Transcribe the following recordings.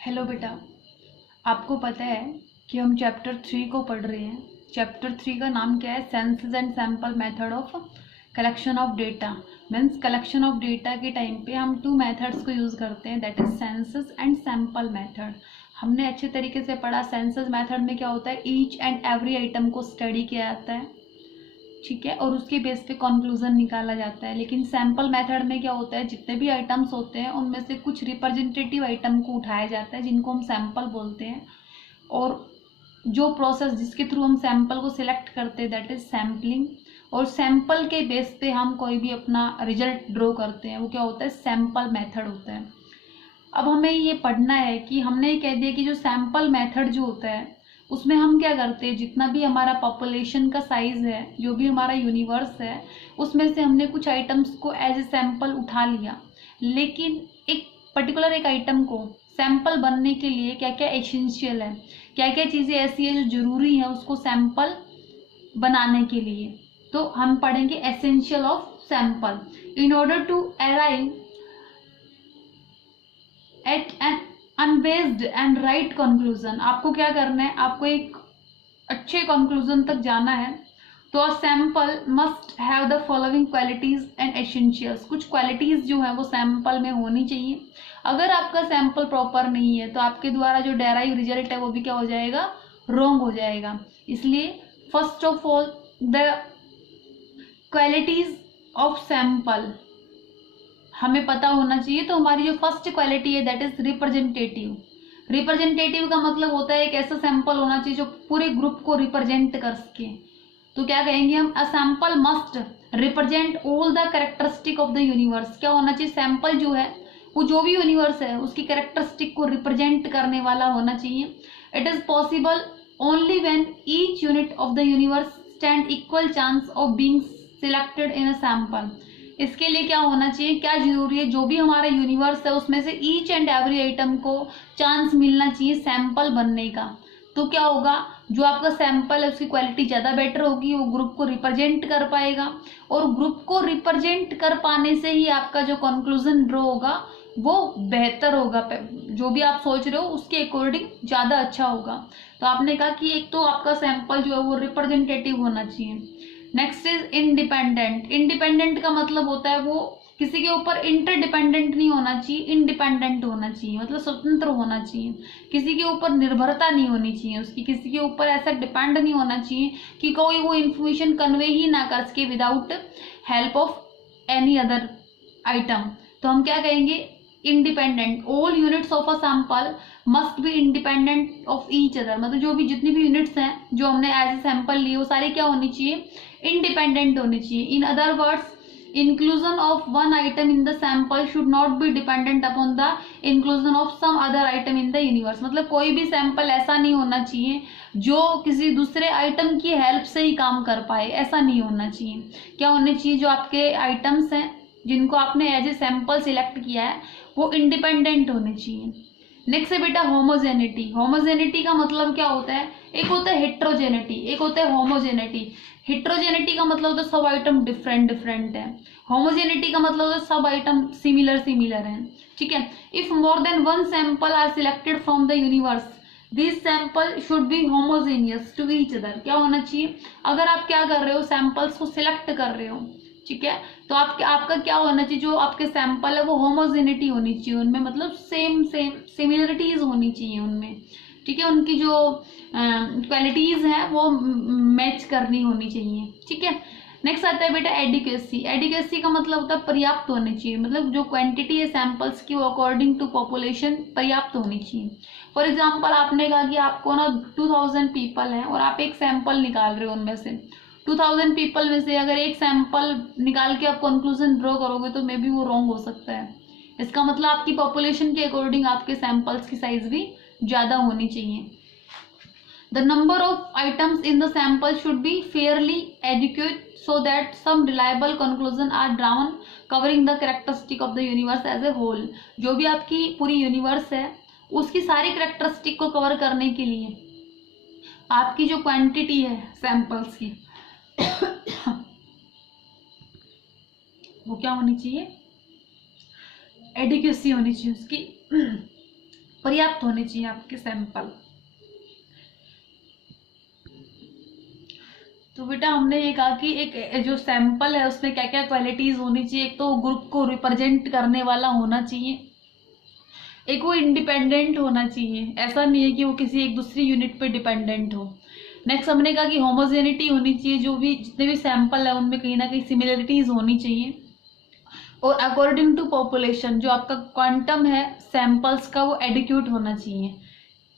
Hello बेटा, आपको पता है कि हम चैप्टर 3 को पढ़ रहे हैं। चैप्टर 3 का नाम क्या है? Census and sample method of collection of data. Means collection of data के टाइम पे हम 2 मेथड्स को यूज़ करते हैं, that is census and sample method. हमने अच्छे तरीके से पढ़ा। सेंसस मेथड में क्या होता है, ईच एंड एवरी आइटम को स्टडी किया जाता है, ठीक है, और उसके बेस पे कंक्लूजन निकाला जाता है। लेकिन सैंपल मेथड में क्या होता है, जितने भी आइटम्स होते हैं उनमें से कुछ रिप्रेजेंटेटिव आइटम को उठाया जाता है जिनको हम सैंपल बोलते हैं, और जो प्रोसेस जिसके थ्रू हम सैंपल को सिलेक्ट करते हैं दैट इज सैम्पलिंग, और सैंपल के बेस पे हम कोई भी अपना रिजल्ट ड्रॉ करते हैं, वो क्या होता है, सैंपल मेथड होता है। अब हमें ये पढ़ना है कि हमने ये कह दिया कि जो सैंपल मेथड जो होता है उसमें हम क्या करते हैं, जितना भी हमारा पॉपुलेशन का साइज है, जो भी हमारा यूनिवर्स है, उसमें से हमने कुछ आइटम्स को एज ए सैंपल उठा लिया। लेकिन एक पर्टिकुलर एक आइटम को सैंपल बनने के लिए क्या क्या एसेंशियल है, क्या क्या चीज़ें ऐसी है जो जरूरी है उसको सैंपल बनाने के लिए। तो हम पढ़ेंगे essential of sample. In order to arrive at an unbiased and right conclusion, आपको क्या करना है, आपको एक अच्छे कंक्लूजन तक जाना है। तो a sample must have the following qualities and essentials. कुछ क्वालिटीज जो है वो सैंपल में होनी चाहिए। अगर आपका सैंपल प्रॉपर नहीं है तो आपके द्वारा जो डेराइव रिजल्ट है वो भी क्या हो जाएगा, रॉन्ग हो जाएगा। इसलिए first of all the qualities of sample हमें पता होना चाहिए। तो हमारी जो फर्स्ट क्वालिटी है दैट इज रिप्रेजेंटेटिव। रिप्रेजेंटेटिव का मतलब होता है एक ऐसा सैंपल होना चाहिए जो पूरे ग्रुप को रिप्रेजेंट कर सके। तो क्या कहेंगे हम, a sample must represent all the characteristic of the universe. क्या होना चाहिए, सैंपल जो है वो जो भी यूनिवर्स है उसकी कैरेक्टरिस्टिक को रिप्रेजेंट करने वाला होना चाहिए। It is possible only when each unit of the universe stand equal chance of being selected in a sample. इसके लिए क्या होना चाहिए, क्या जरूरी है, जो भी हमारा यूनिवर्स है उसमें से ईच एंड एवरी आइटम को चांस मिलना चाहिए सैंपल बनने का। तो क्या होगा, जो आपका सैंपल है उसकी क्वालिटी ज़्यादा बेटर होगी, वो ग्रुप को रिप्रेजेंट कर पाएगा, और ग्रुप को रिप्रेजेंट कर पाने से ही आपका जो कंक्लूजन ड्रॉ होगा वो बेहतर होगा। जो भी आप सोच रहे हो उसके अकॉर्डिंग ज़्यादा अच्छा होगा। तो आपने कहा कि एक तो आपका सैंपल जो है वो रिप्रेजेंटेटिव होना चाहिए। Next is independent. इंडिपेंडेंट का मतलब होता है वो किसी के ऊपर इंटरडिपेंडेंट नहीं होना चाहिए, इंडिपेंडेंट होना चाहिए, मतलब स्वतंत्र होना चाहिए। किसी के ऊपर निर्भरता नहीं होनी चाहिए उसकी, किसी के ऊपर ऐसा डिपेंड नहीं होना चाहिए कि कोई वो इंफॉर्मेशन कन्वे ही ना कर सके without help of any other item. तो हम क्या कहेंगे, independent. All units of a sample must be independent of each other. मतलब जो भी जितनी भी यूनिट्स हैं जो हमने एज ए सैंपल लिए वो सारी क्या होनी चाहिए, इंडिपेंडेंट होनी चाहिए। In other words, inclusion of one item in the sample should not be dependent upon the inclusion of some other item in the universe। मतलब कोई भी सैंपल ऐसा नहीं होना चाहिए जो किसी दूसरे आइटम की हेल्प से ही काम कर पाए, ऐसा नहीं होना चाहिए। क्या होने चाहिए, जो आपके आइटम्स हैं जिनको आपने एज ए सैंपल सिलेक्ट किया है वो इंडिपेंडेंट होने चाहिए। नेक्स्ट है बेटा होमोजेनिटी। होमोजेनिटी का मतलब क्या होता है, एक होता है हेट्रोजेनिटी, एक होता है होमोजेनिटी। हेट्रोजेनिटी का मतलब होता है सब आइटम डिफरेंट डिफरेंट है, होमोजेनिटी का मतलब होता है सब आइटम सिमिलर सिमिलर है, ठीक है। If more than one sample are selected from the universe this sample should be homogeneous to each other. क्या होना चाहिए, अगर आप क्या कर रहे हो, सैंपल्स को सिलेक्ट कर रहे हो, ठीक है, तो आपका क्या होना चाहिए, जो आपके सैंपल है वो होमोजेनिटी होनी चाहिए उनमें, मतलब सेम सेम सिमिलरिटीज होनी चाहिए उनमें, ठीक है, उनकी जो क्वालिटीज हैं वो मैच करनी होनी चाहिए, ठीक है। नेक्स्ट आता है बेटा एडिक्वेसी। एडिक्वेसी का मतलब होता है पर्याप्त होनी चाहिए, मतलब जो क्वांटिटी है सैंपल्स की वो अकॉर्डिंग टू पॉपुलेशन पर्याप्त होनी चाहिए। फॉर एग्जांपल आपने कहा कि आपको ना 2000 पीपल हैं और आप एक सैंपल निकाल रहे हो, उनमें से 2000 पीपल में से अगर एक सैंपल निकाल के आप कंक्लूजन ड्रॉ करोगे तो मे बी वो रॉन्ग हो सकता है। इसका मतलब आपकी पॉपुलेशन के अकॉर्डिंग आपके सैंपल्स की साइज भी ज़्यादा होनी चाहिए। The number of items in the sample should be fairly adequate so that some reliable conclusion are drawn covering the characteristic of the universe as a whole। जो भी आपकी पूरी यूनिवर्स है उसकी सारी करेक्टरिस्टिक को कवर करने के लिए आपकी जो क्वांटिटी है सैंपल्स की वो क्या होनी चाहिए, एडिक्वेसी होनी चाहिए उसकी। पर्याप्त होने चाहिए आपके सैंपल। तो बेटा हमने ये कहा कि एक जो सैंपल है उसमें क्या क्या क्वालिटीज होनी चाहिए। एक तो ग्रुप को रिप्रेजेंट करने वाला होना चाहिए, एक वो इंडिपेंडेंट होना चाहिए, ऐसा नहीं है कि वो किसी एक दूसरी यूनिट पे डिपेंडेंट हो। नेक्स्ट हमने कहा कि होमोजेनिटी होनी चाहिए, जो भी जितने भी सैंपल है उनमें कहीं ना कहीं सिमिलरिटीज होनी चाहिए। और अकॉर्डिंग टू पॉपुलेशन जो आपका क्वांटम है सैंपल्स का वो एडिक्यूट होना चाहिए।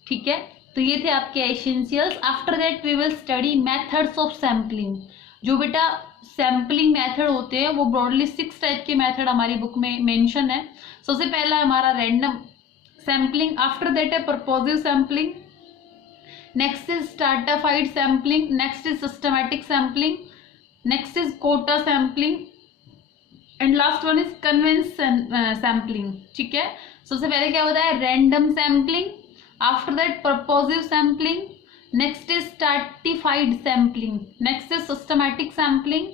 ठीक है, तो ये थे आपके essentials. After that we will study methods of sampling. जो बेटा सैम्पलिंग मेथड होते हैं वो ब्रॉडली 6 टाइप के मेथड हमारी बुक में मेंशन है। सबसे पहला हमारा रैंडम सैम्पलिंग, आफ्टर दैट है purposive sampling, next is stratified sampling, next is systematic sampling, next is quota sampling and last one is convenience sampling. ठीक है, सबसे पहले क्या होता है random sampling, after that परपोजिव sampling, next is stratified sampling, next is systematic sampling,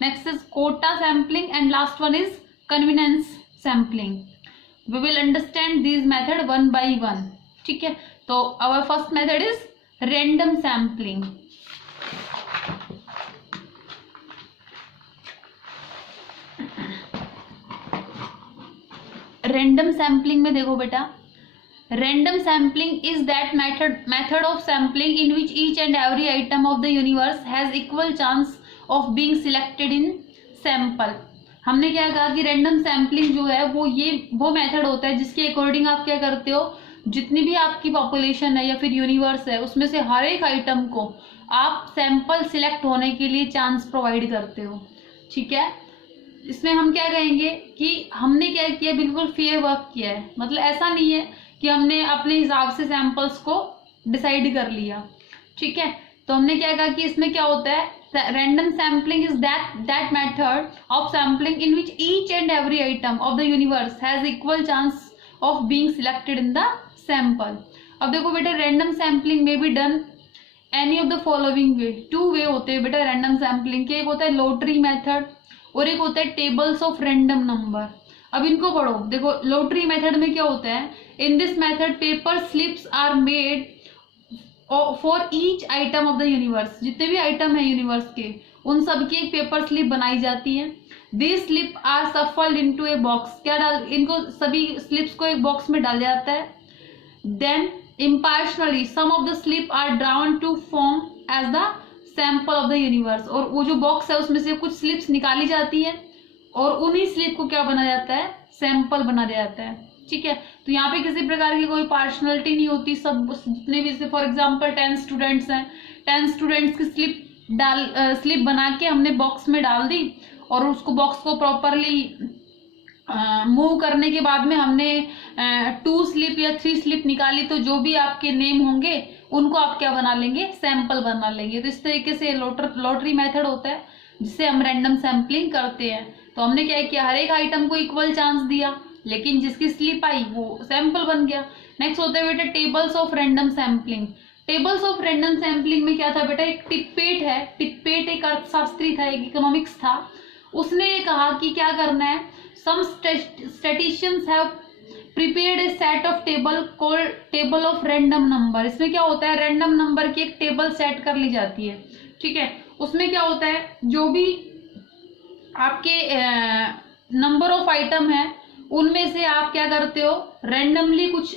next is quota sampling and last one is convenience sampling. We will understand these method one by one. ठीक है, तो our first method is random sampling. Random sampling में देखो बेटा, random sampling is that method of sampling in which each and every item of the universe has equal chance of being selected in sample. हमने क्या कहा कि random sampling जो है वो मेथड होता है जिसके अकॉर्डिंग आप क्या करते हो, जितनी भी आपकी पॉपुलेशन है या फिर यूनिवर्स है उसमें से हर एक आइटम को आप सैंपल सिलेक्ट होने के लिए चांस प्रोवाइड करते हो। ठीक है, इसमें हम क्या कहेंगे कि हमने क्या किया, बिल्कुल फेयर वर्क किया है। मतलब ऐसा नहीं है कि हमने अपने हिसाब से सैंपल्स को डिसाइड कर लिया। ठीक है, तो हमने क्या कहा कि इसमें क्या होता है random sampling is that method of sampling in which each and every item of the universe has equal chance of being selected in the sample. अब देखो बेटा रैंडम सैम्पलिंग में भी done any of the following वे। 2 वे होते हैं बेटा random sampling के, एक होता है लॉटरी मेथड और एक होता है टेबल्स ऑफ रैंडम नंबर। अब इनको पढ़ो। देखो लॉटरी मेथड में क्या होता है, in this method paper slips are made for each item of the universe. जितने भी आइटम है यूनिवर्स के उन सब की एक पेपर स्लिप बनाई जाती है। This slip are shuffled into a box. क्या डाल, इनको सभी स्लिप्स को एक बॉक्स में डाल जाता है। Then impartially some of the slip are drawn to form as the sample of the universe. और वो जो बॉक्स है उसमें से कुछ स्लिप्स निकाली जाती है और उन्हीं स्लिप को क्या बना जाता है, सैंपल बना दिया जाता है। ठीक है, तो यहाँ पे किसी प्रकार की कोई पार्शनलिटी नहीं होती। सब जितने भी, फॉर एग्जांपल 10 स्टूडेंट्स हैं, 10 स्टूडेंट्स की स्लिप बना के हमने बॉक्स में डाल दी और उसको बॉक्स को प्रॉपरली मूव करने के बाद में हमने 2 स्लिप या 3 स्लिप निकाली, तो जो भी आपके नेम होंगे उनको आप क्या बना लेंगे, सैंपल बना लेंगे। तो इस तरीके से लॉटरी मेथड होता है जिससे हम रैंडम सैम्पलिंग करते हैं। तो हमने क्या किया, हर एक आइटम को इक्वल चांस दिया, लेकिन जिसकी स्लिप आई वो सैंपल बन गया। नेक्स्ट होता है बेटा tables of random sampling. Tables of random sampling में क्या था बेटा, एक टिप्पेट है। टिप्पेट एक अर्थशास्त्री था, एक इकोनॉमिक्स था। उसने ये कहा कि क्या करना है, some statisticians have prepared a set of table called table of random number. इसमें क्या होता है, रैंडम नंबर की एक टेबल सेट कर ली जाती है। ठीक है, उसमें क्या होता है, जो भी आपके नंबर ऑफ आइटम है उनमें से आप क्या करते हो, रैंडमली कुछ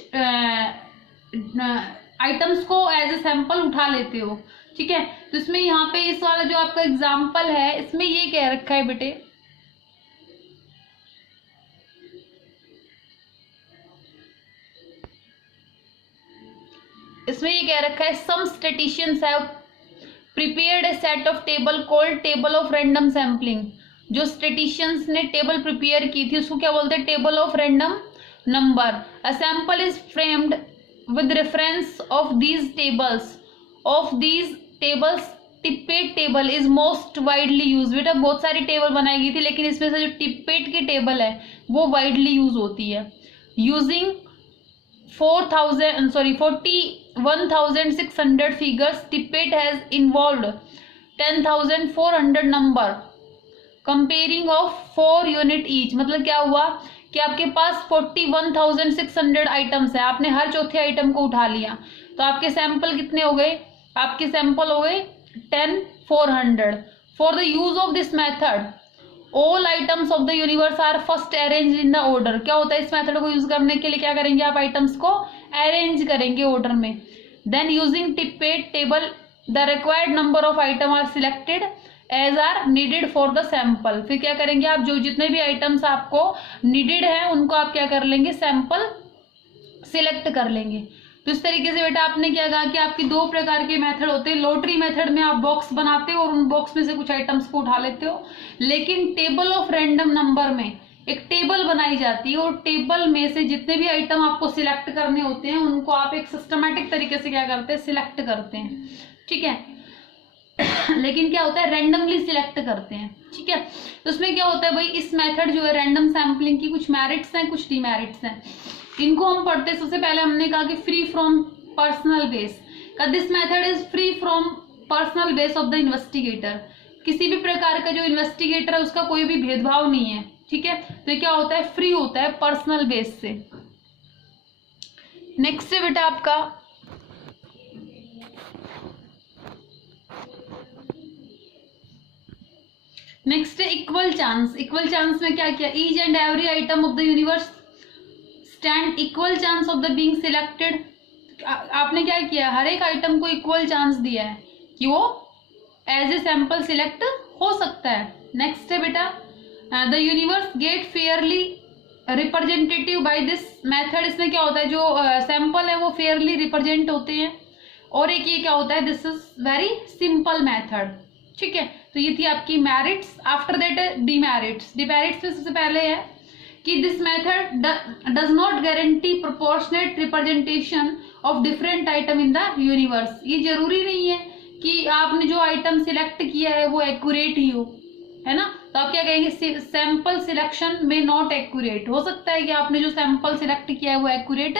आइटम्स को एज ए सैंपल उठा लेते हो। ठीक है, तो इसमें यहाँ पे इस वाला जो आपका एग्जाम्पल है इसमें ये कह रखा है बेटे, इसमें ये कह रखा है some statisticians have prepared a set of table called table of random sampling. जो स्टैटिस्टिशियंस ने टेबल प्रिपेयर की थी उसको क्या बोलते हैं, table of random number. A sample is framed with reference of these tables. Of these tables Tippett table is most widely use. बेटा बहुत सारी टेबल बनाई गई थी लेकिन इसमें से जो टिप्पेट की टेबल है वो वाइडली यूज होती है। Using 41,600 figures, tippet has involved 10,400 number comparing of 4 unit each। मतलब क्या हुआ कि आपके पास 41,600 आइटम्स है, आपने हर चौथे आइटम को उठा लिया, तो आपके सैंपल कितने हो गए, आपके सैंपल हो गए 10,400। For the use of this method all items of the universe are first arrange in the order. क्या होता है, इस मेथड को यूज करने के लिए क्या करेंगे आप, आइटम्स को अरेंज करेंगे ऑर्डर में। Then using Tippett table the required number of item are selected as are needed for the sample. फिर क्या करेंगे आप, जो जितने भी आइटम्स आपको नीडेड है उनको आप क्या कर लेंगे, सैंपल सिलेक्ट कर लेंगे। तो इस तरीके से बेटा आपने क्या कहा कि आपकी दो प्रकार के मेथड होते हैं। लॉटरी मेथड में आप बॉक्स बनाते हो और उन बॉक्स में से कुछ आइटम्स को उठा लेते हो, लेकिन टेबल ऑफ रैंडम नंबर में एक टेबल बनाई जाती है और टेबल में से जितने भी आइटम आपको सिलेक्ट करने होते हैं उनको आप एक सिस्टमैटिक तरीके से क्या करते हैं, सिलेक्ट करते हैं, ठीक है। लेकिन क्या होता है, रैंडमली सिलेक्ट करते हैं, ठीक है। तो उसमें क्या होता है भाई, इस मेथड जो है रैंडम सैम्पलिंग की कुछ मेरिट्स हैं, कुछ डिमेरिट्स हैं। इनको हम पढ़ते हैं। सबसे पहले हमने कहा कि फ्री फ्रॉम पर्सनल बेस का, this method is free from personal base of the investigator. किसी भी प्रकार का जो इन्वेस्टिगेटर है उसका कोई भी भेदभाव नहीं है, ठीक है। तो ये क्या होता है, फ्री होता है पर्सनल बेस से। नेक्स्ट है बेटा आपका नेक्स्ट है इक्वल चांस। इक्वल चांस में क्या किया, each and every item of the universe stand equal chance of the being selected. आपने क्या किया, हर एक आइटम को इक्वल चांस दिया है कि वो एज ए सैंपल सिलेक्ट हो सकता है। नेक्स्ट है बेटा the universe get fairly representative by this method. इसमें क्या होता है, जो सैंपल है वो फेयरली रिप्रेजेंट होते हैं। और एक ये क्या होता है, this is very simple method, ठीक है। तो ये थी आपकी merits. After that demerits. Demerits में सबसे पहले है कि this method does not guarantee proportionate representation of different item in the universe. ये जरूरी नहीं है कि आपने जो आइटम सिलेक्ट किया है वो एक्यूरेट ही हो, है ना। तो आप क्या कहेंगे, सैंपल सिलेक्शन में नॉट एक्यूरेट। हो सकता है कि आपने जो सैंपल सिलेक्ट किया है वो एक्यूरेट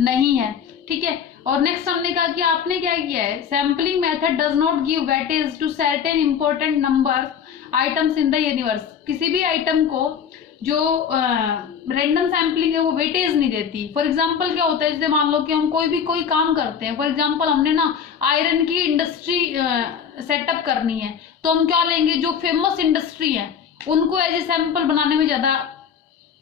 नहीं है, ठीक है। और नेक्स्ट हमने कहा कि आपने क्या किया है, sampling method does not give weightage to certain important number items in the universe. किसी भी आइटम को जो रैंडम सैम्पलिंग है वो वेटेज नहीं देती। फॉर एग्जांपल क्या होता है, जैसे मान लो कि हम कोई काम करते हैं, फॉर एग्जांपल हमने ना आयरन की इंडस्ट्री सेटअप करनी है, तो हम क्या लेंगे, जो फेमस इंडस्ट्री है उनको एज ए सैंपल बनाने में ज्यादा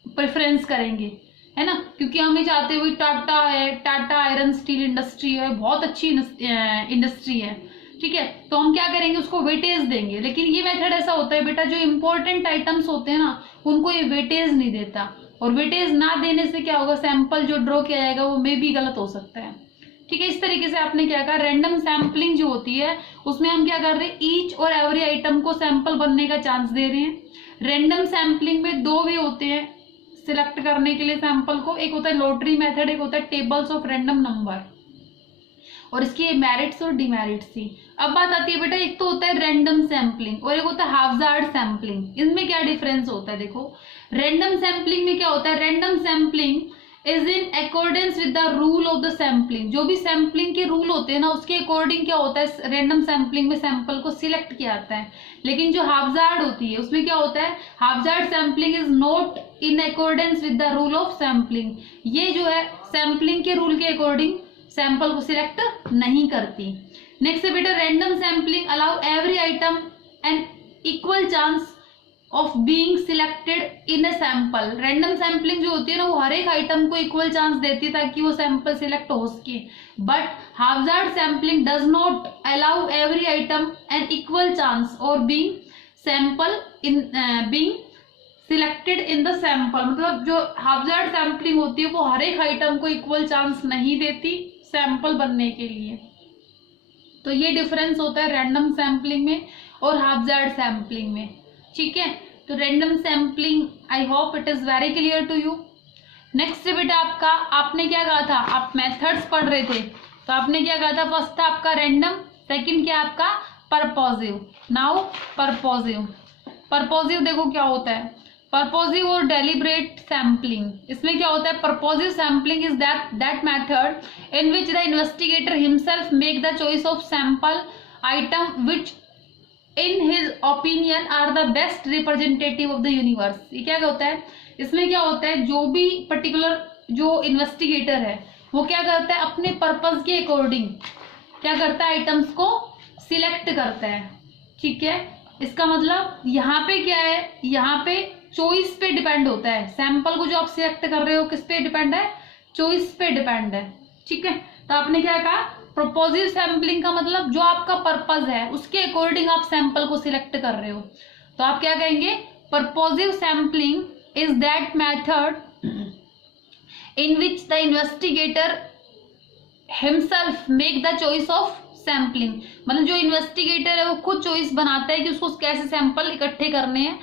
प्रेफरेंस करेंगे, है ना। क्योंकि हम ये चाहते हुए, टाटा है, टाटा आयरन स्टील इंडस्ट्री है, बहुत अच्छी इंडस्ट्री है, ठीक है। तो हम क्या करेंगे, उसको वेटेज देंगे। लेकिन ये मेथड ऐसा होता है बेटा, जो इंपॉर्टेंट आइटम्स होते हैं ना उनको ये वेटेज नहीं देता, और वेटेज ना देने से क्या होगा, सैंपल जो ड्रॉ किया जाएगा वो मे भी गलत हो सकता है, ठीक है। इस तरीके से आपने क्या कहा, रैंडम सैम्पलिंग जो होती है उसमें हम क्या कर रहे हैं, ईच और एवरी आइटम को सैंपल बनने का चांस दे रहे हैं। रैंडम सैम्पलिंग में दो वे होते हैं सिलेक्ट करने के लिए सैंपल को, एक होता है लॉटरी मेथड, एक होता है टेबल्स ऑफ रैंडम नंबर। और इसके मेरिट्स और डिमेरिट्स थी। अब बात आती है बेटा, एक तो होता है रैंडम सैम्पलिंग और एक होता है हैज़ार्ड सैम्पलिंग। इनमें क्या डिफरेंस होता है, देखो रैंडम सैम्पलिंग में क्या होता है, random sampling is in accordance with the rule of the sampling. जो भी सैम्पलिंग के रूल होते हैं ना उसके अकॉर्डिंग क्या होता है, रैंडम सैम्पलिंग में सैंपल को सिलेक्ट किया जाता है। लेकिन जो हैज़ार्ड होती है उसमें क्या होता है, hazard sampling is not in accordance with the rule of sampling. ये जो है सैम्पलिंग के रूल के अकॉर्डिंग सैंपल को सिलेक्ट नहीं करती। नेक्स्ट है बेटा, random sampling allow every item an equal chance of being selected in a sample. Random sampling जो होती है ना वो हर एक आइटम को इक्वल चांस देती है ताकि वो सैंपल सिलेक्ट हो सके। But haphazard sampling does not allow every item an equal chance of being sample in being selected in the sample. मतलब जो हैज़ार्ड सैम्पलिंग होती है वो हर एक आइटम को इक्वल चांस नहीं देती सैंपल बनने के लिए। तो ये डिफरेंस होता है रैंडम सैम्पलिंग में और हैज़ार्ड सैम्पलिंग में, ठीक है। तो random sampling I hope it is very clear to you. Next बेटा आपका, आपने क्या कहा था, आप मेथड्स पढ़ रहे थे तो आपने क्या कहा था, फर्स्ट था आपका रैंडम, सेकंड क्या आपका परपोजिव। नाउ परपोजिव, परपोजिव देखो क्या होता है, परपोजिव और डेलिब्रेट सैम्पलिंग। इसमें क्या होता है, purposive sampling is that method in which the investigator himself make the choice of sample item which in his opinion are the best representative of the universe। ये क्या होता है, इसमें क्या होता है, जो भी पर्टिकुलर जो इन्वेस्टिगेटर है वो क्या करता है, अपने पर्पस के अकॉर्डिंग क्या करता है, आइटम्स को सिलेक्ट करता है। ठीक है, इसका मतलब यहाँ पे क्या है, यहाँ पे चॉइस पे डिपेंड होता है। सैंपल को जो आप सिलेक्ट कर रहे हो किस पे डिपेंड है, चॉइस पे डिपेंड है। ठीक है, तो आपने क्या कहा, प्रोपोजिव सैम्पलिंग का मतलब जो आपका पर्पस है उसके अकॉर्डिंग आप सैंपल को सिलेक्ट कर रहे हो, तो आप क्या कहेंगे, purposive sampling is that method in which the investigator himself make the choice of sampling। मतलब जो इन्वेस्टिगेटर है वो खुद चॉइस बनाता है कि उसको कैसे सैंपल इकट्ठे करने हैं,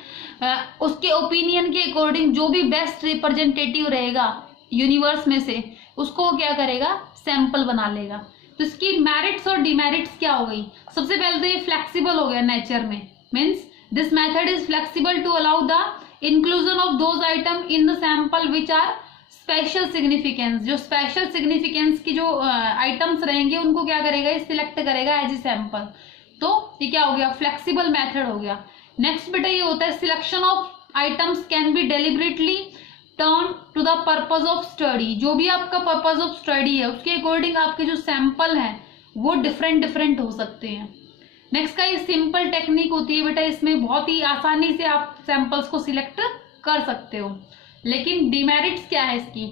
उसके ओपिनियन के अकॉर्डिंग जो भी बेस्ट रिप्रेजेंटेटिव रहेगा यूनिवर्स में से उसको क्या करेगा, सैंपल बना लेगा। तो इसकी मेरिट्स और डिमेरिट्स क्या हो गई, सबसे पहले तो ये फ्लेक्सिबल हो गया नेचर में, means this method is flexible to allow the inclusion of those item in the sample which are special significance. जो स्पेशल सिग्निफिकेंस की जो आइटम्स रहेंगे उनको क्या करेगा, ये सिलेक्ट करेगा एज ए सैंपल। तो ये क्या हो गया, फ्लेक्सिबल मेथड हो गया। नेक्स्ट बेटा ये होता है, selection of items can be deliberately turn to the purpose of study. जो भी आपका पर्पज ऑफ स्टडी है उसके अकॉर्डिंग आपके जो सैंपल हैं वो डिफरेंट हो सकते हैं। नेक्स्ट का ये सिंपल टेक्निक होती है बेटा, इसमें बहुत ही आसानी से आप सैंपल्स को सिलेक्ट कर सकते हो। लेकिन डिमेरिट्स क्या है इसकी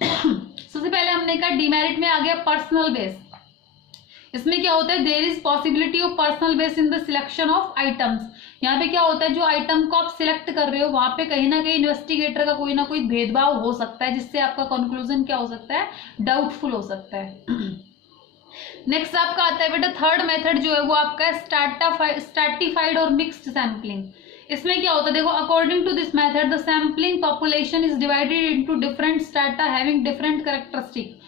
सबसे पहले हमने कहा डिमेरिट में आ गया पर्सनल बेस। इसमें क्या होता है, there is possibility of personal base in the selection of items. यहाँ पे क्या होता है, जो आइटम को आप सिलेक्ट कर रहे हो वहां पे कहीं ना कहीं इन्वेस्टिगेटर का कोई ना कोई भेदभाव हो सकता है, जिससे आपका कंक्लूजन क्या हो सकता है, डाउटफुल हो सकता है। नेक्स्ट आपका आता है बेटा थर्ड मेथड जो है वो आपका स्ट्रैटिफाइड और मिक्स्ड सैम्पलिंग। इसमें क्या होता है, देखो according to this method the sampling population is divided into different strata having different characteristic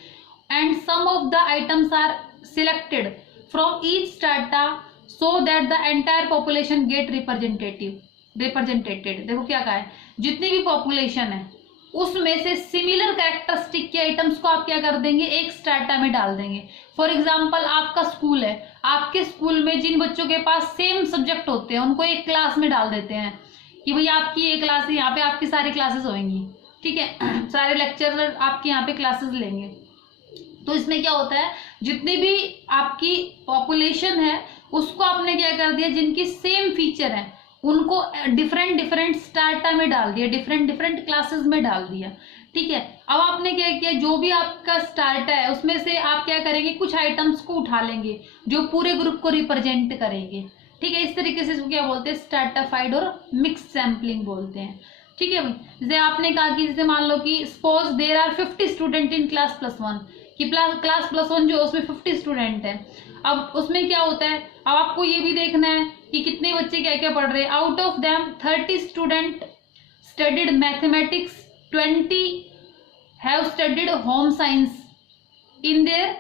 and some of the items are selected from each strata so that the entire population get represented. देखो क्या कहा है, जितनी भी population है उसमें से similar characteristic के आइटम्स को आप क्या कर देंगे, एक स्ट्रैटा में डाल देंगे। फॉर एग्जाम्पल आपका स्कूल है, आपके स्कूल में जिन बच्चों के पास सेम सब्जेक्ट होते हैं उनको एक क्लास में डाल देते हैं कि भाई आपकी ये क्लास है, यहाँ पे आपकी सारी क्लासेस होंगी। ठीक है, सारे लेक्चरर आपके यहाँ पे क्लासेस लेंगे। तो इसमें क्या होता है, जितनी भी आपकी पॉपुलेशन है उसको आपने क्या कर दिया, जिनकी सेम फीचर है उनको डिफरेंट स्ट्रैटा में डाल दिया, डिफरेंट क्लासेस में डाल दिया। ठीक है, अब आपने क्या किया, जो भी आपका स्ट्रैटा है उसमें से आप क्या करेंगे, कुछ आइटम्स को उठा लेंगे जो पूरे ग्रुप को रिप्रेजेंट करेंगे। ठीक है, इस तरीके से इसको क्या बोलते हैं, स्ट्रैटिफाइड और मिक्स्ड सैम्पलिंग बोलते हैं। ठीक है भाई, जैसे आपने कहा कि जैसे मान लो कि suppose there are 50 student in class +1 कि क्लास +1 जो उसमें 50 स्टूडेंट है। अब उसमें क्या होता है, अब आपको ये भी देखना है कि कितने बच्चे क्या क्या पढ़ रहे हैं। Out of them 30 student studied mathematics, 20 have studied home science in their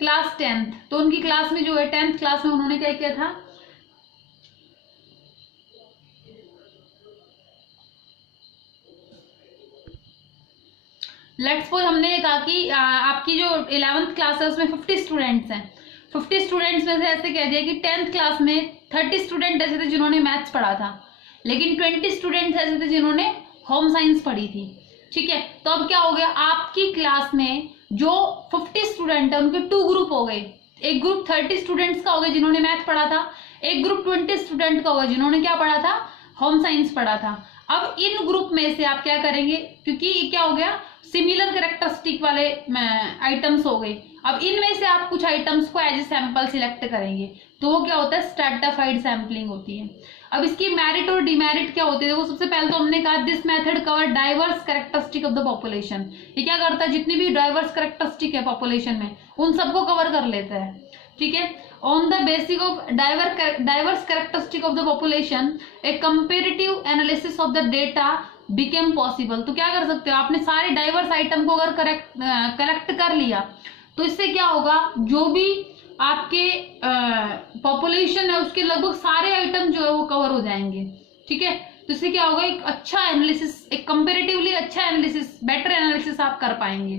class 10th। तो उनकी क्लास में जो है 10th क्लास में उन्होंने क्या किया था, लेट्स सपोज हमने कहा कि आपकी जो 11th क्लास है उसमें 50 स्टूडेंट्स हैं। 50 स्टूडेंट्स में से ऐसे कह दिया कि 10th क्लास में 30 स्टूडेंट ऐसे थे जिन्होंने मैथ्स पढ़ा था, लेकिन 20 स्टूडेंट्स ऐसे थे जिन्होंने होम साइंस पढ़ी थी। ठीक है, तो अब क्या हो गया, आपकी क्लास में जो 50 स्टूडेंट है उनके 2 ग्रुप हो गए। एक ग्रुप 30 स्टूडेंट्स का हो गया जिन्होंने मैथ पढ़ा था, एक ग्रुप 20 स्टूडेंट का होगा जिन्होंने क्या पढ़ा था, होम साइंस पढ़ा था। अब इन ग्रुप में से आप क्या करेंगे, क्योंकि क्या हो गया, सिमिलर कैरेक्टरिस्टिक वाले आइटम्स हो गए। अब इनमें से आप कुछ आइटम्स को एज ए सैंपल सिलेक्ट करेंगे, तो वो क्या होता है, स्ट्रैटिफाइड सैम्पलिंग होती है। अब इसकी मेरिट और डिमेरिट क्या होती है, देखो सबसे पहले तो हमने कहा this method cover diverse characteristic of the population. ये क्या करता है, जितनी भी डाइवर्स कैरेक्टरिस्टिक है पॉपुलेशन में उन सबको कवर कर लेता है। ठीक है, on the basis of diverse characteristic of the population A comparative analysis of the data became possible. तो क्या कर सकते हो, आपने सारे डाइवर्स आइटम को अगर कलेक्ट कर लिया तो इससे क्या होगा, जो भी आपके पॉपुलेशन है उसके लगभग सारे आइटम जो है वो कवर हो जाएंगे। ठीक है, तो इससे क्या होगा, एक अच्छा एनालिसिस, एक कंपेरेटिवली अच्छा एनालिसिस, बेटर एनालिसिस आप कर पाएंगे।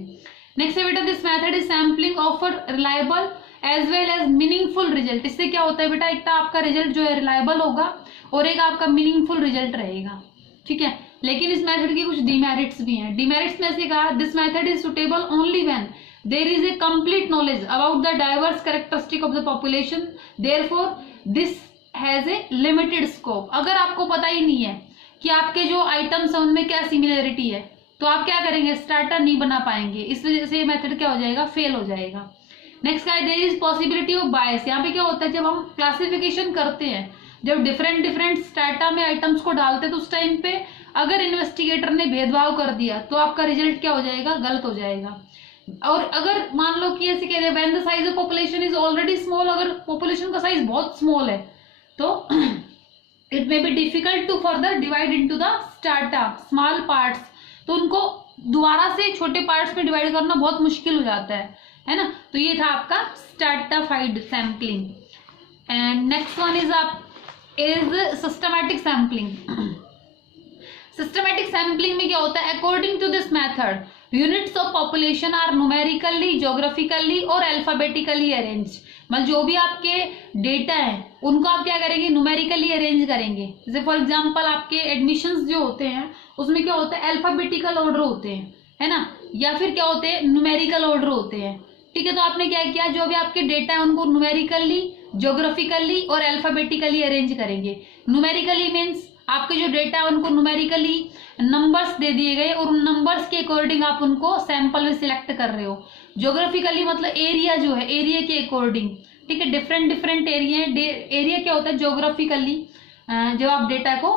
नेक्स्ट है बेटा this method is sampling offer reliable as well as meaningful result. इससे क्या होता है बेटा, एक तो आपका रिजल्ट जो है रिलायबल होगा और एक आपका मीनिंगफुल रिजल्ट रहेगा। ठीक है, लेकिन इस मेथड की कुछ डिमेरिट्स भी हैं। डिमेरिट्स में से कहा, this method is suitable only when there is a complete knowledge about the diverse characteristic of the population, therefore this has a limited scope. अगर आपको पता ही नहीं है कि आपके जो आइटम्स हैं उनमें क्या सिमिलरिटी है, तो आप क्या करेंगे, स्टार्टर नहीं बना पाएंगे। इस वजह से ये मेथड क्या हो जाएगा, फेल हो जाएगा। नेक्स्ट का, there is possibility of bias. यहाँ पे क्या होता है, जब हम क्लासिफिकेशन करते हैं, जब डिफरेंट स्टार्टा में आइटम्स को डालते हैं, तो उस टाइम पे अगर इन्वेस्टिगेटर ने भेदभाव कर दिया तो आपका रिजल्ट क्या हो जाएगा, गलत हो जाएगा। और अगर मान लो कि ऐसे कह रहे, when the size of population is already small, अगर पॉपुलेशन का साइज बहुत स्मॉल है तो it may be difficult to further divide into the strata small parts, तो उनको दोबारा से छोटे पार्ट्स में डिवाइड करना बहुत मुश्किल हो जाता है ना। तो ये था आपका stratified sampling. And next one is systematic sampling. Systematic sampling में क्या होता है, according to this method units of population are numerically, geographically और अल्फाबेटिकली अरेंज। मतलब जो भी आपके डेटा है उनको आप क्या करेंगे, न्यूमेरिकली अरेंज करेंगे। जैसे फॉर एग्जांपल आपके एडमिशंस जो होते हैं उसमें क्या होता है, अल्फाबेटिकल ऑर्डर होते हैं, है ना, या फिर क्या होते हैं, न्यूमेरिकल ऑर्डर होते हैं। ठीक है, तो आपने क्या किया, जो भी आपके डेटा है उनको न्यूमेरिकली, ज्योग्राफिकली और अल्फाबेटिकली अरेंज करेंगे। न्यूमेरिकली मीन्स आपके जो डेटा है उनको न्यूमेरिकली नंबर्स दे दिए गए और उन नंबर्स के अकॉर्डिंग आप उनको सैंपल में सिलेक्ट कर रहे हो। ज्योग्राफिकली मतलब एरिया जो है, एरिया के अकॉर्डिंग। ठीक है, डिफरेंट एरिया क्या होता है ज्योग्राफिकली, जब आप डेटा को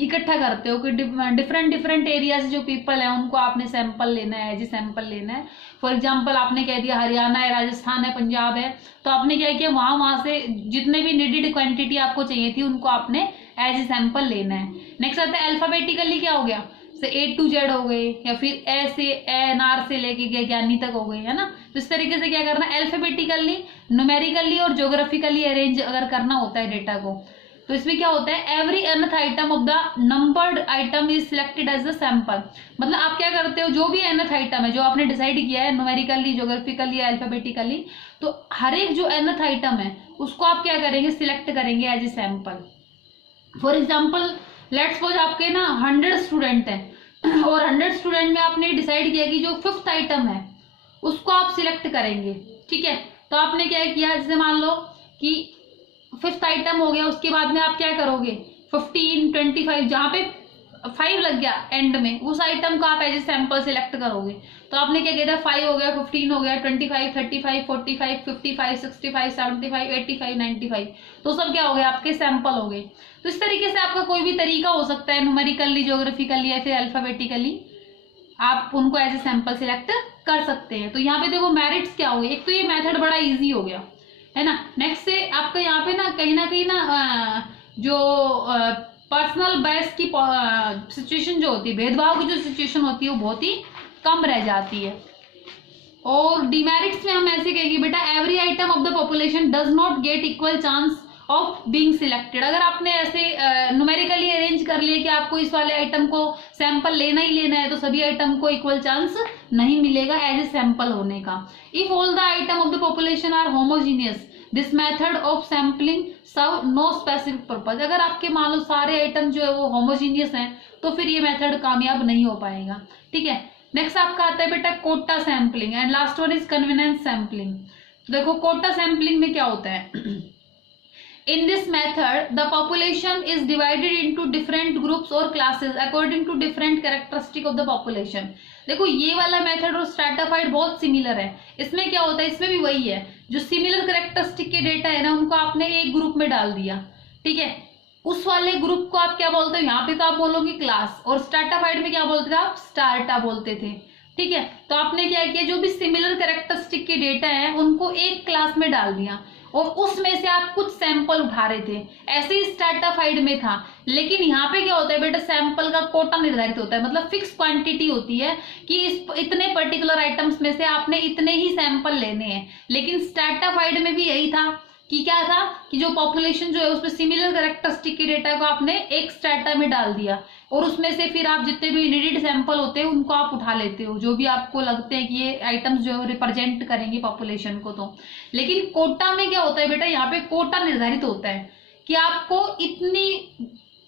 इकट्ठा करते हो कि डिफरेंट एरिया से जो पीपल है उनको आपने सैंपल लेना है, एज ए सैंपल लेना है। फॉर एग्जांपल आपने कह दिया हरियाणा है, राजस्थान है, पंजाब है, तो आपने क्या किया, वहां से जितने भी नीडेड क्वांटिटी आपको चाहिए थी उनको आपने एज ए सैंपल लेना है। नेक्स्ट आता है अल्फाबेटिकली, क्या हो गया, से A to Z हो गए, या फिर ए से ANR से लेके ज्ञानी तक हो गए, है ना। तो इस तरीके से क्या करना है, अल्फाबेटिकली, न्यूमेरिकली और ज्योग्राफिकली अरेंज अगर करना होता है डेटा को, तो इसमें क्या होता है, every nth item of the numbered item is selected as the sample. मतलब आप क्या करते हो, जो भी nth आइटम है जो आपने डिसाइड किया है न्यूमेरिकली, ज्योग्राफिकली या अल्फाबेटिकली, तो हर एक जो nth आइटम है उसको आप क्या करेंगे, सिलेक्ट करेंगे as a sample. For example let's suppose आपके ना 100 स्टूडेंट हैं और 100 स्टूडेंट में आपने डिसाइड किया कि जो 5th आइटम है उसको आप सिलेक्ट करेंगे। ठीक है, तो आपने क्या किया, जैसे मान लो कि 5th आइटम हो गया, उसके बाद में आप क्या करोगे, 15, 25, जहाँ पे 5 लग गया एंड में, उस आइटम को आप एज ए सैंपल सिलेक्ट करोगे। तो आपने क्या किया था, 5 हो गया, 15 हो गया, 25, 35, 45, 55, 65, 75, 85, 95, तो सब क्या हो गया, आपके सैंपल हो गए। तो इस तरीके से आपका कोई भी तरीका हो सकता है, न्यूमेरिकली, ज्योग्राफिकली या फिर अल्फाबेटिकली, आप उनको एज ए सैंपल सिलेक्ट कर सकते हैं। तो यहाँ पे देखो मेरिट्स क्या हुए, एक तो ये मेथड बड़ा इजी हो गया, है ना। नेक्स्ट से आपका यहाँ पे ना कहीं ना जो पर्सनल बायस की सिचुएशन जो होती है, भेदभाव की जो सिचुएशन होती है वो बहुत ही कम रह जाती है। और डिमेरिट्स में हम ऐसे कहेंगे बेटा, every item of the population does not get equal chance of being selected. अगर आपने ऐसे न्यूमेरिकली अरेंज कर लिया कि आपको इस वाले आइटम को सैंपल लेना ही लेना है, तो सभी आइटम को इक्वल चांस नहीं मिलेगा एज ए सैंपल होने का। If all the item of the population are homogeneous this method of sampling serve no specific purpose. अगर आपके मान लो सारे आइटम जो है वो होमोजीनियस हैं तो फिर ये मेथड कामयाब नहीं हो पाएगा। ठीक है, नेक्स्ट आपका आता है बेटा quota sampling and last one is convenience sampling. देखो कोटा सैम्पलिंग में क्या होता है, in this method the population is divided into different groups or classes according to different characteristic of the population। देखो ये वाला मेथड और स्ट्रैटिफाइड बहुत सिमिलर है। इसमें क्या होता है, इसमें भी वही है, जो सिमिलर कैरेक्टरिस्टिक के डेटा है ना उनको आपने एक ग्रुप में डाल दिया। ठीक है, उस वाले ग्रुप को आप क्या बोलते हो, यहाँ पे तो आप बोलोगे क्लास, और स्ट्रैटिफाइड में क्या बोलते थे आप, स्टार्टा बोलते थे। ठीक है, तो आपने क्या किया, जो भी सिमिलर कैरेक्टरिस्टिक के डेटा है उनको एक क्लास में डाल दिया और उसमें से आप कुछ सैंपल उठा रहे थे। ऐसे ही स्ट्रैटिफाइड में था, लेकिन यहाँ पे क्या होता है बेटा, सैंपल का कोटा निर्धारित होता है, मतलब फिक्स क्वांटिटी होती है कि इस इतने पर्टिकुलर आइटम्स में से आपने इतने ही सैंपल लेने हैं। लेकिन स्ट्रैटिफाइड में भी यही था कि क्या था कि जो पॉपुलेशन जो है उसमें सिमिलर कैरेक्टरिस्टिक के डेटा को आपने एक स्ट्रैटा में डाल दिया और उसमें से फिर आप जितने भी नीडेड सैंपल होते हैं उनको आप उठा लेते हो, जो भी आपको लगते हैं कि ये आइटम्स जो है रिप्रेजेंट करेंगे पॉपुलेशन को। तो लेकिन कोटा में क्या होता है बेटा, यहाँ पे कोटा निर्धारित होता है कि आपको इतनी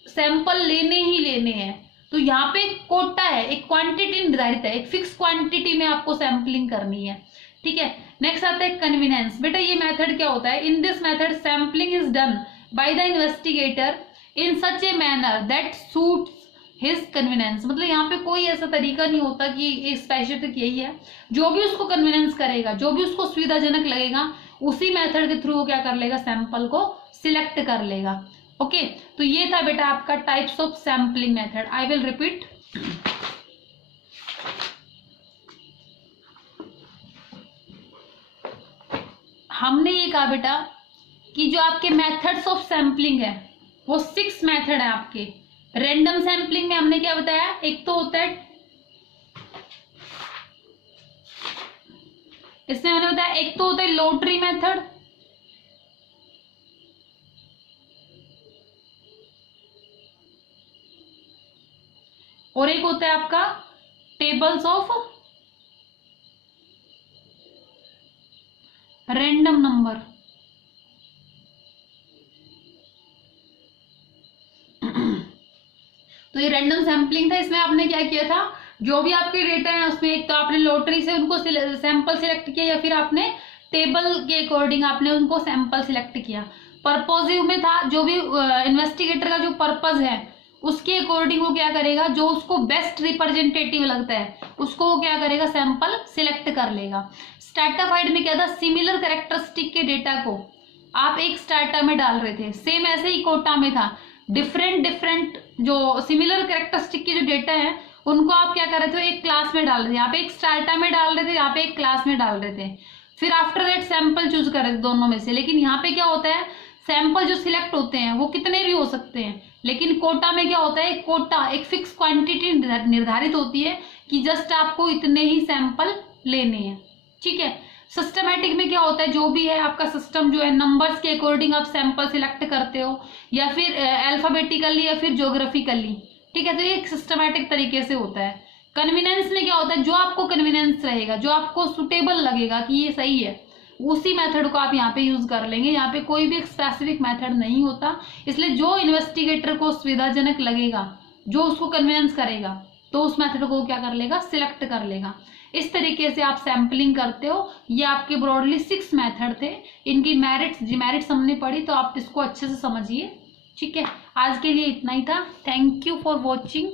सैंपल लेने ही लेने हैं। तो यहाँ पे एक कोटा है, एक क्वांटिटी निर्धारित है, एक फिक्स क्वांटिटी में आपको सैंपलिंग करनी है, ठीक है। नेक्स्ट आता है कन्वीनियंस। बेटा ये मेथड क्या होता है, in this method sampling is done by the investigator in such a manner that suits his convenience. मतलब यहाँ पे कोई ऐसा तरीका नहीं होता कि स्पेसिफिक यही है, जो भी उसको कन्वीनियंस करेगा, जो भी उसको सुविधाजनक लगेगा, उसी मेथड के थ्रू वो क्या कर लेगा, सैंपल को सिलेक्ट कर लेगा। ओके, तो ये था बेटा आपका types of sampling method. I will repeat. हमने ये कहा बेटा कि जो आपके मेथड्स ऑफ सैंपलिंग है वो 6 मेथड है आपके। रैंडम सैंपलिंग में हमने क्या बताया, एक तो होता है, इसमें हमने बताया एक तो होता है लॉटरी मेथड, और एक होता है आपका टेबल्स ऑफ रैंडम नंबर। तो ये रैंडम सैंपलिंग था, इसमें आपने क्या किया था, जो भी आपके डेटा है उसमें एक तो आपने लॉटरी से उनको सैंपल सिलेक्ट किया या फिर आपने टेबल के अकॉर्डिंग आपने उनको सैंपल सिलेक्ट किया। पर्पजिव में था, जो भी इन्वेस्टिगेटर का जो पर्पज है उसके अकॉर्डिंग वो क्या करेगा, जो उसको बेस्ट रिप्रेजेंटेटिव लगता है उसको वो क्या करेगा, सैंपल सिलेक्ट कर लेगा। स्ट्रैटिफाइड में क्या था, सिमिलर कैरेक्टरिस्टिक के डेटा को आप एक स्ट्रैटा में डाल रहे थे, सेम ऐसे ही कोटा में था, डिफरेंट जो सिमिलर कैरेक्टरिस्टिक के जो डेटा है उनको आप क्या कर रहे थे, एक क्लास में डाल रहे थे, यहाँ पे एक स्ट्रैटा में डाल रहे थे, यहाँ पे एक क्लास में डाल रहे थे, फिर आफ्टर दैट सैंपल चूज कर रहे थे दोनों में से। लेकिन यहाँ पे क्या होता है, सैंपल जो सिलेक्ट होते हैं वो कितने भी हो सकते हैं, लेकिन कोटा में क्या होता है, कोटा एक फिक्स क्वांटिटी निर्धारित होती है कि जस्ट आपको इतने ही सैंपल लेने हैं, ठीक है। सिस्टमैटिक में क्या होता है, जो भी है आपका सिस्टम जो है नंबर्स के अकॉर्डिंग आप सैंपल सिलेक्ट करते हो या फिर अल्फाबेटिकली या फिर ज्योग्राफिकली, ठीक है। तो ये एक सिस्टमैटिक तरीके से होता है। कन्वीनियंस में क्या होता है, जो आपको कन्वीनियंस रहेगा, जो आपको सुटेबल लगेगा कि ये सही है, उसी मेथड को आप यहाँ पे यूज कर लेंगे। यहाँ पे कोई भी स्पेसिफिक मेथड नहीं होता, इसलिए जो इन्वेस्टिगेटर को सुविधाजनक लगेगा, जो उसको कन्वीनियंस करेगा, तो उस मेथड को क्या कर लेगा, सिलेक्ट कर लेगा। इस तरीके से आप सैंपलिंग करते हो। ये आपके ब्रॉडली 6 मेथड थे, इनकी मेरिट्स हमने पढ़ी, तो आप इसको अच्छे से समझिए, ठीक है। आज के लिए इतना ही था। Thank you for watching.